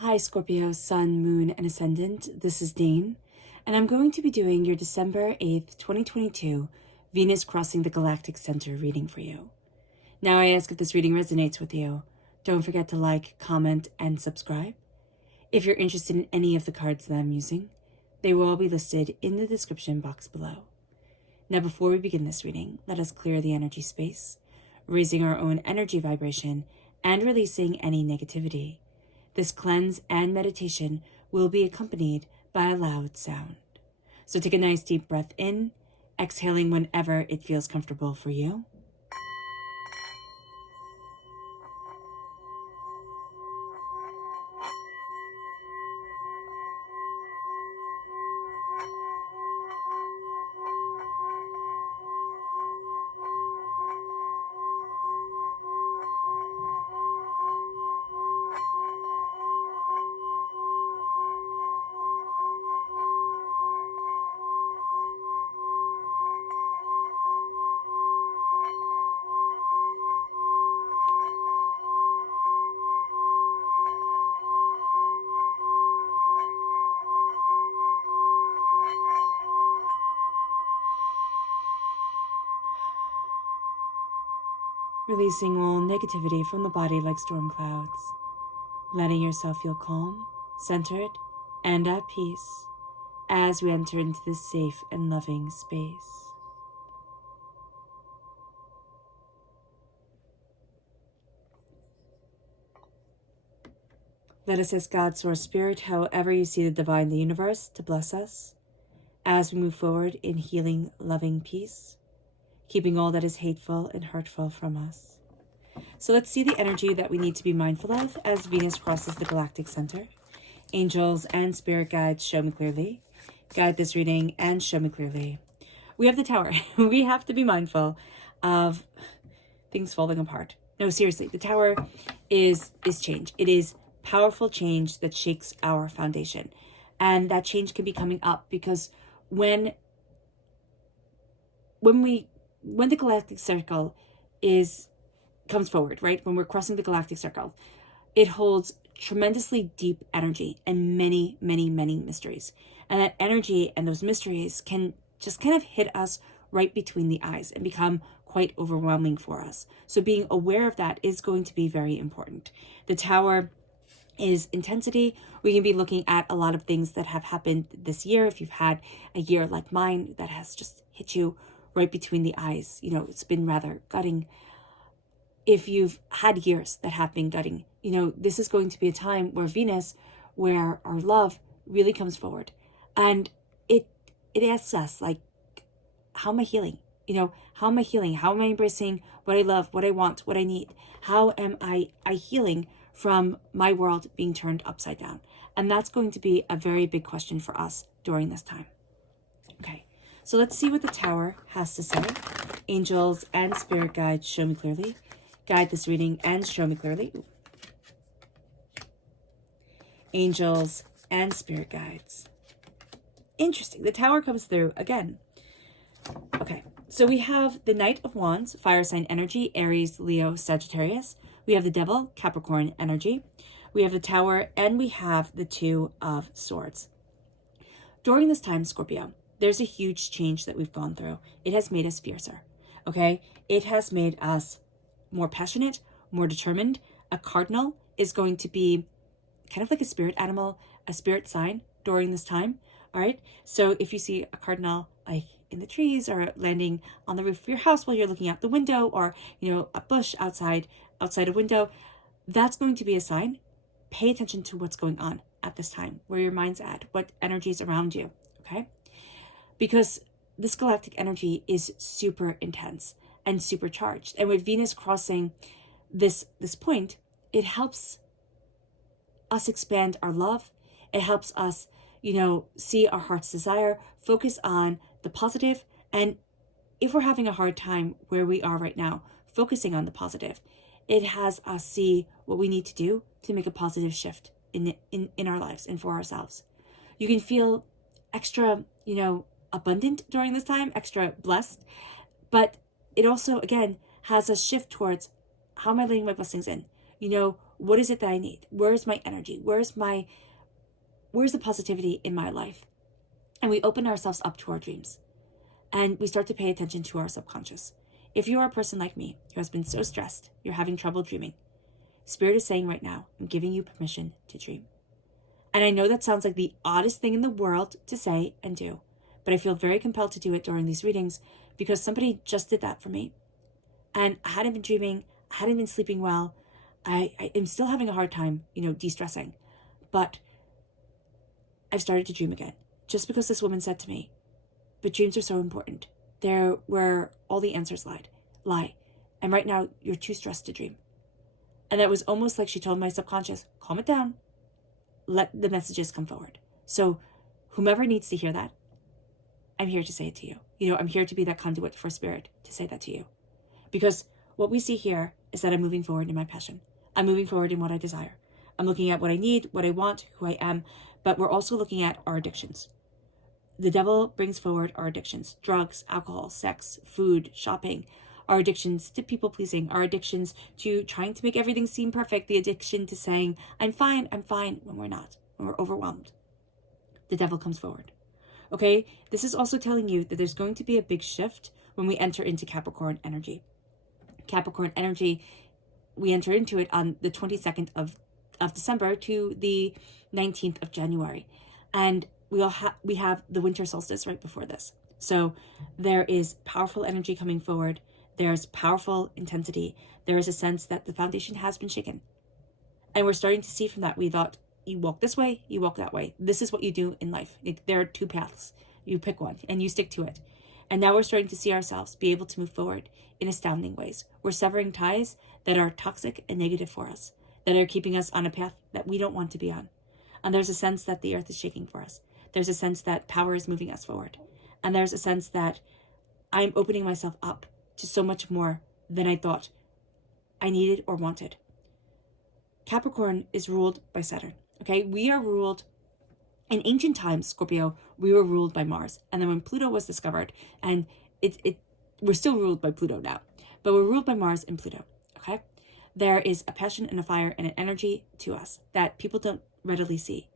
Hi Scorpio, Sun, Moon, and Ascendant. This is Dane, and I'm going to be doing your December 8th, 2022 Venus Crossing the Galactic Center reading for you. Now I ask if this reading resonates with you. Don't forget to like, comment, and subscribe. If you're interested in any of the cards that I'm using, they will all be listed in the description box below. Now before we begin this reading, let us clear the energy space, raising our own energy vibration and releasing any negativity. This cleanse and meditation will be accompanied by a loud sound. So take a nice deep breath in, exhaling whenever it feels comfortable for you. Releasing all negativity from the body like storm clouds. Letting yourself feel calm, centered, and at peace as we enter into this safe and loving space. Let us ask God, Source Spirit, however you see the divine in the universe, to bless us as we move forward in healing, loving peace, keeping all that is hateful and hurtful from us. So let's see the energy that we need to be mindful of as Venus crosses the galactic center. Angels and spirit guides, show me clearly. Guide this reading and show me clearly. We have the Tower. We have to be mindful of things falling apart. No, seriously, the Tower is change. It is powerful change that shakes our foundation. And that change can be coming up because when the galactic circle comes forward, right? When we're crossing the galactic circle, it holds tremendously deep energy and many, many, many mysteries. And that energy and those mysteries can just kind of hit us right between the eyes and become quite overwhelming for us. So being aware of that is going to be very important. The Tower is intensity. We can be looking at a lot of things that have happened this year. If you've had a year like mine that has just hit you right between the eyes, it's been rather gutting. If you've had years that have been gutting, this is going to be a time where our love really comes forward. And it asks us, like, how am I healing? How am I healing? How am I embracing what I love, what I want, what I need? How am I healing from my world being turned upside down? And that's going to be a very big question for us during this time. Okay, so let's see what the Tower has to say. Angels and spirit guides, show me clearly. Guide this reading and show me clearly. Angels and spirit guides. Interesting. The Tower comes through again. Okay, so we have the Knight of Wands, fire sign energy, Aries, Leo, Sagittarius. We have the Devil, Capricorn energy. We have the Tower, and we have the Two of Swords. During this time, Scorpio, there's a huge change that we've gone through. It has made us fiercer, okay? It has made us more passionate, more determined. A cardinal is going to be kind of like a spirit animal, a spirit sign during this time, all right? So if you see a cardinal like in the trees or landing on the roof of your house while you're looking out the window, or, a bush outside a window, that's going to be a sign. Pay attention to what's going on at this time, where your mind's at, what energy is around you, okay? Because this galactic energy is super intense and supercharged. And with Venus crossing this point, it helps us expand our love. It helps us, see our heart's desire, focus on the positive. And if we're having a hard time where we are right now, focusing on the positive, it has us see what we need to do to make a positive shift in our lives and for ourselves. You can feel extra, abundant during this time, extra blessed, but it also, again, has us shift towards, how am I letting my blessings in? What is it that I need? Where's my energy? Where's the positivity in my life? And we open ourselves up to our dreams. And we start to pay attention to our subconscious. If you are a person like me who has been so stressed, you're having trouble dreaming, Spirit is saying right now, I'm giving you permission to dream. And I know that sounds like the oddest thing in the world to say and do, but I feel very compelled to do it during these readings because somebody just did that for me. And I hadn't been dreaming, I hadn't been sleeping well. I am still having a hard time, de-stressing. But I've started to dream again, just because this woman said to me, but dreams are so important. They're where all the answers lie. And right now, you're too stressed to dream. And that was almost like she told my subconscious, calm it down. Let the messages come forward. So whomever needs to hear that, I'm here to say it to you. I'm here to be that conduit for Spirit to say that to you. Because what we see here is that I'm moving forward in my passion. I'm moving forward in what I desire. I'm looking at what I need, what I want, who I am, but we're also looking at our addictions. The devil brings forward our addictions: drugs, alcohol, sex, food, shopping, our addictions to people pleasing, our addictions to trying to make everything seem perfect, the addiction to saying, I'm fine, when we're not, when we're overwhelmed. The devil comes forward. Okay, this is also telling you that there's going to be a big shift when we enter into Capricorn energy. Capricorn energy, we enter into it on the 22nd of December to the 19th of January. And we have the winter solstice right before this. So there is powerful energy coming forward. There's powerful intensity. There is a sense that the foundation has been shaken. And we're starting to see from that, we thought, you walk this way, you walk that way. This is what you do in life. There are two paths. You pick one and you stick to it. And now we're starting to see ourselves be able to move forward in astounding ways. We're severing ties that are toxic and negative for us, that are keeping us on a path that we don't want to be on. And there's a sense that the earth is shaking for us. There's a sense that power is moving us forward. And there's a sense that I'm opening myself up to so much more than I thought I needed or wanted. Capricorn is ruled by Saturn. Okay, we are ruled, in ancient times, Scorpio, we were ruled by Mars. And then when Pluto was discovered, and we're still ruled by Pluto now, but we're ruled by Mars and Pluto, okay? There is a passion and a fire and an energy to us that people don't readily see.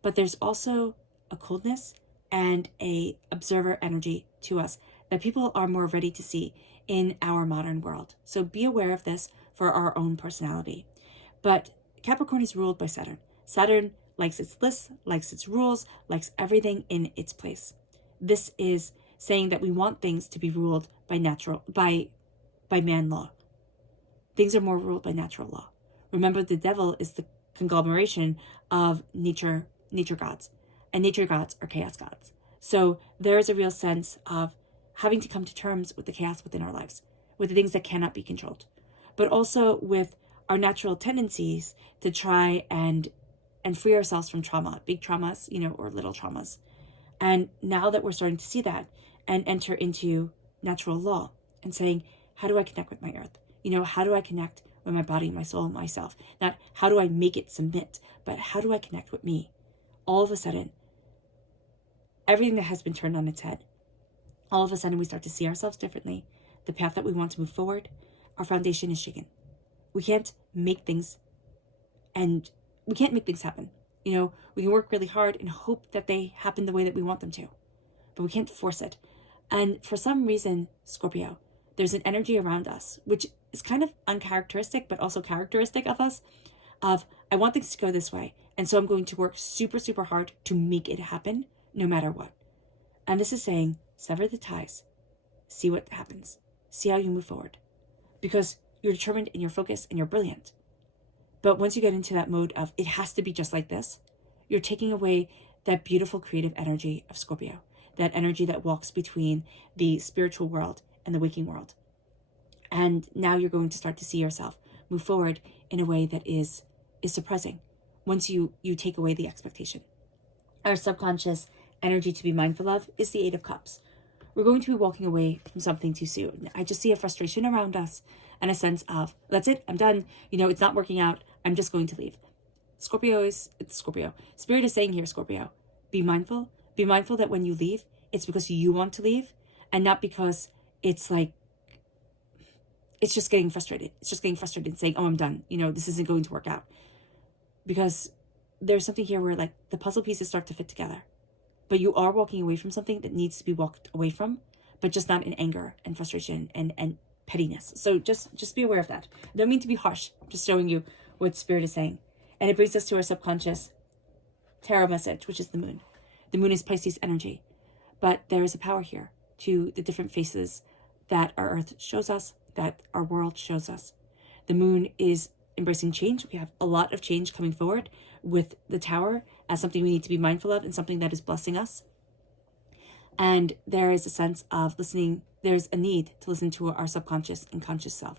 But there's also a coldness and a observer energy to us that people are more ready to see in our modern world. So be aware of this for our own personality. But Capricorn is ruled by Saturn. Saturn likes its lists, likes its rules, likes everything in its place. This is saying that we want things to be ruled by man law. Things are more ruled by natural law. Remember, the devil is the conglomeration of nature gods, and nature gods are chaos gods. So there is a real sense of having to come to terms with the chaos within our lives, with the things that cannot be controlled, but also with our natural tendencies to try and free ourselves from trauma, big traumas, or little traumas. And now that we're starting to see that and enter into natural law and saying, how do I connect with my earth? How do I connect with my body, my soul, myself? Not how do I make it submit, but how do I connect with me? All of a sudden, everything that has been turned on its head, all of a sudden we start to see ourselves differently. The path that we want to move forward, our foundation is shaken. We can't make things happen. We can work really hard and hope that they happen the way that we want them to, but we can't force it. And for some reason, Scorpio, there's an energy around us, which is kind of uncharacteristic, but also characteristic of us, of I want things to go this way. And so I'm going to work super, super hard to make it happen no matter what. And this is saying, sever the ties, see what happens, see how you move forward, because you're determined and you're focused and you're brilliant. But once you get into that mode of it has to be just like this, you're taking away that beautiful creative energy of Scorpio, that energy that walks between the spiritual world and the waking world. And now you're going to start to see yourself move forward in a way that is surprising once you take away the expectation. Our subconscious energy to be mindful of is the Eight of Cups. We're going to be walking away from something too soon. I just see a frustration around us and a sense of, that's it, I'm done. It's not working out. I'm just going to leave. It's Scorpio. Spirit is saying here, Scorpio, be mindful. Be mindful that when you leave, it's because you want to leave and not because it's like it's just getting frustrated. It's just getting frustrated and saying, oh, I'm done. You know, this isn't going to work out. Because there's something here where like the puzzle pieces start to fit together. But you are walking away from something that needs to be walked away from, but just not in anger and frustration and pettiness. So just be aware of that. I don't mean to be harsh. I'm just showing you what Spirit is saying. And it brings us to our subconscious tarot message, which is the moon. The moon is Pisces energy. But there is a power here to the different faces that our earth shows us, that our world shows us. The moon is embracing change. We have a lot of change coming forward with the tower as something we need to be mindful of and something that is blessing us. And there is a sense of listening. There's a need to listen to our subconscious and conscious self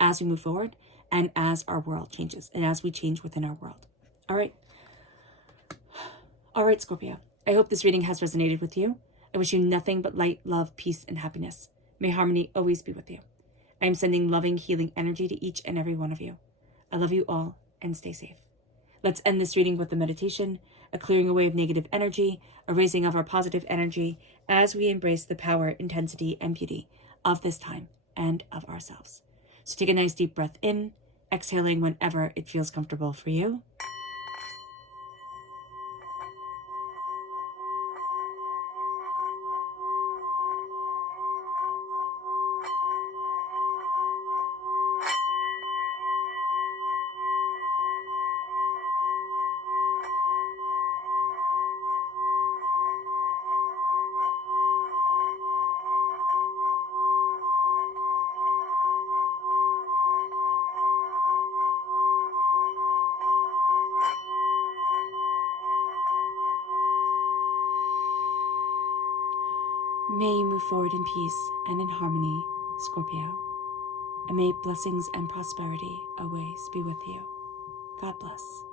as we move forward and as our world changes and as we change within our world. All right. All right, Scorpio. I hope this reading has resonated with you. I wish you nothing but light, love, peace, and happiness. May harmony always be with you. I am sending loving, healing energy to each and every one of you. I love you all and stay safe. Let's end this reading with a meditation, a clearing away of negative energy, a raising of our positive energy as we embrace the power, intensity, and beauty of this time and of ourselves. So take a nice deep breath in, exhaling whenever it feels comfortable for you. May you move forward in peace and in harmony, Scorpio. And may blessings and prosperity always be with you. God bless.